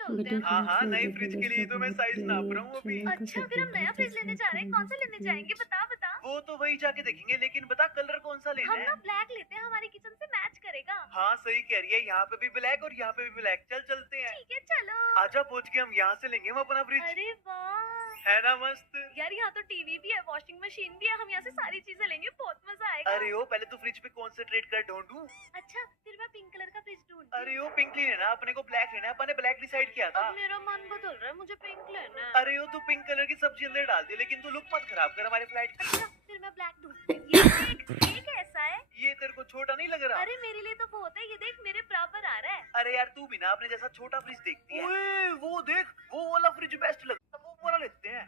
चलते बेटा हैं। हाँ हाँ नई देखो फ्रिज के दोस्तों लिए तो मैं बहुत साइज प्रिय नाप रहा हूँ अभी। चैनल को अच्छा फिर हम सब्सक्राइब नया फ्रिज लेने जा रहे हैं, कौन सा लेने जाएंगे? बता बता। वो तो वही जाके देखेंगे, लेकिन बता कलर कौन सा लेना हम है? ना ब्लैक लेते हैं, हमारी किचन से मैच करेगा। हाँ सही कह रही है, यहाँ पे भी ब्लैक और यहाँ पे भी ब्लैक, चल चलते हैं। ठीक है चलो। आजा पहुँच के हम यहाँ से लेंगे हम अपना फ्रिज। अरे वाह है ना मस्त? यार, यहाँ तो टीवी भी है, वॉशिंग मशीन भी है, हम यहाँ से सारी चीजें लेंगे, बहुत मजा आएगा। अरे ओ पहले तू फ्रिज पे कॉन्सेंट्रेट कर, ढूंढूं? अच्छा फिर मैं पिंक कलर का फ्रिज ढूंढती अरे हूँ। ओ पिंक नहीं लेना, अपने को ब्लैक लेना है, अपन ने ब्लैक डिसाइड किया था। अब मेरा मन बदल रहा है, मुझे पिंक लेना है। अरे ओ तू पिंक कलर की सब्जी अंदर डाल दी, लेकिन तू लुक मत खराब कर हमारे फ्लैट की। अच्छा फिर मैं ब्लैक ढूंढती हूँ। ये देख, ये कैसा है? ये तेरे को छोटा नहीं लग रहा? अरे मेरे लिए तो बहुत है, ये देख मेरे बराबर आ रहा है। अरे यार तू भी ना अपने जैसा छोटा फ्रिज देखती है। ओए वो देख, वो वाला फ्रिज बेस्ट लगता है, वो वाला लेते हैं।